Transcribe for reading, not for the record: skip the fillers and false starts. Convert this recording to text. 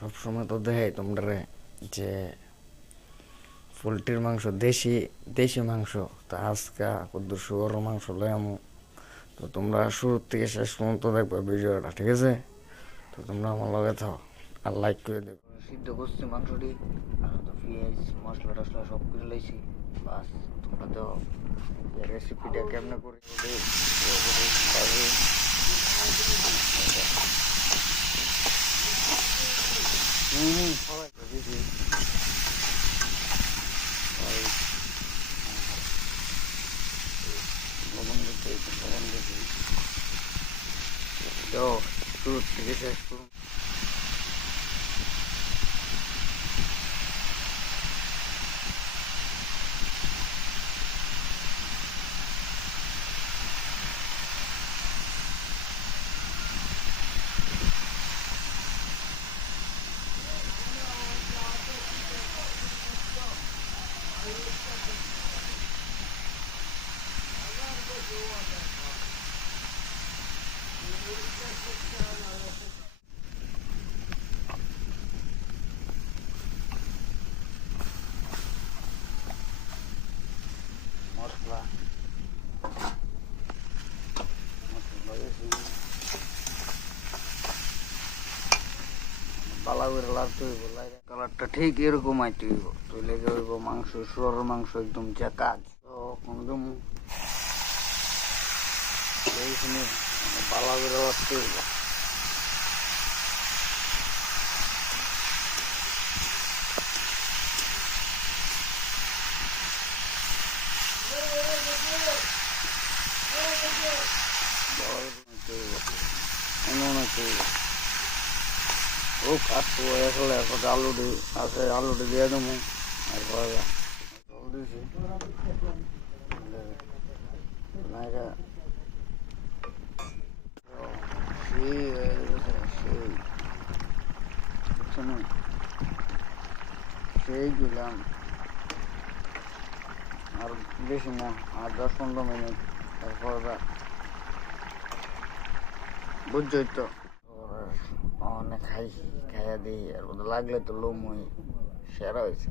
সবসময় তো দেখাই তোমরা যে পোলট্রির মাংস দেশি দেশি মাংস। তো আজকে কদ্দুর শুয়োর মাংস লই আমু। তো তোমরা শুরু থেকে শেষ পর্যন্ত দেখবে ভিডিওটা, ঠিক আছে? তো তোমরা আমার লগে থাও আর লাইক করে দেবে। সিদ্ধ করছি মাংসটি, আর তো পেঁয়াজ মশলা টশলা সব করে লইছি। বাস তোমরা তো রেসিপিটা কেমনে করি সবাই দিছি। লবণ দিতে লবণ দিছি। তো শুরু থেকে শেষ করুন। মশলা পালা করে লাড়তে হইব, কালারটা ঠিক এরকম আইতে হইব, তুই লেগে হইব মাংস, শুয়োরের মাংস একদম জাকাজ। তো একদম পালা করে লাড়তে হইব। ও কাটবো আসলে এরপর আলুটি আছে, আলুটি দিয়ে দেবো। এরপর জল দিয়েছি সেই হয়ে গেছে, সেই দিলাম। আর বেশি না, আর 10-15 মিনিট। তারপর বুঝছই তো অনেক খাইয়া দিই, আর লাগলে তো লোম সেরা হয়েছে।